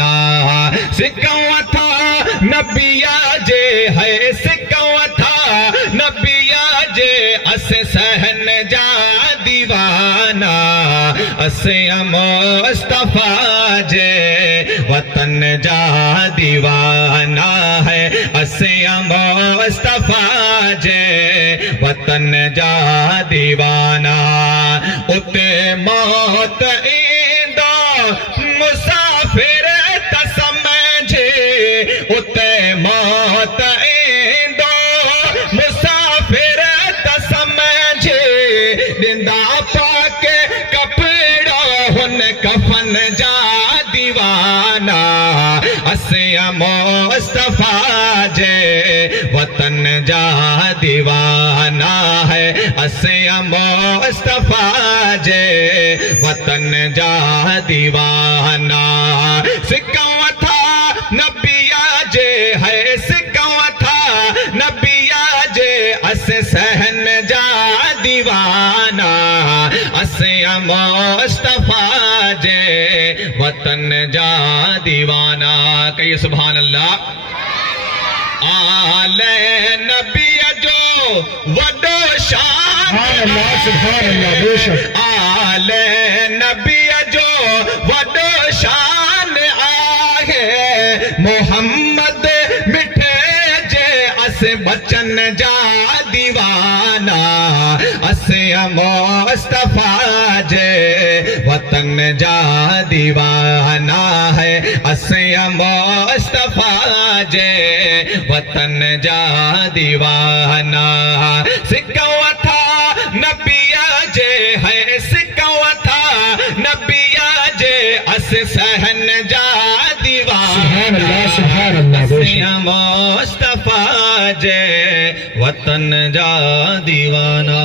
दीवाना सिकवा था नबिया जे है सिकवा था नबिया जे अस सहन जा दीवाना असे मुस्तफा जे वतन जा दीवाना है असे मुस्तफा जे वतन जा दीवाना उते मौत इंदा मुसाफिर त समझे उते मौत इंदो मुसाफिर त समझे दिंदा पाके कपड़ो हुन कफन जा दीवाना असे मुस्तफा जे वतन जा दीवाना है असे मुस्तफा जे वतन जा दीवाना सिकवा था नबिया जे है सिकवा था नबिया जे अस सहन जा दीवाना असे मुस्तफा जे वतन जा दीवाना कहिए सुभान अल्लाह आले नबी जो वडो शान सुभान अल्लाह बेशक आले नबी जो वडो शान आहे मोहम्मद मिठे जे अस बचन जा दीवाना असे मुस्तफा जे वतन जा दीवाना है असे मुस्तफा जे वतन जा दीवाना सिकवा था नबिया जे है सिकवा था नबिया जे अस सहन जा दीवाना मुस्तफा जे वतन जा दीवाना।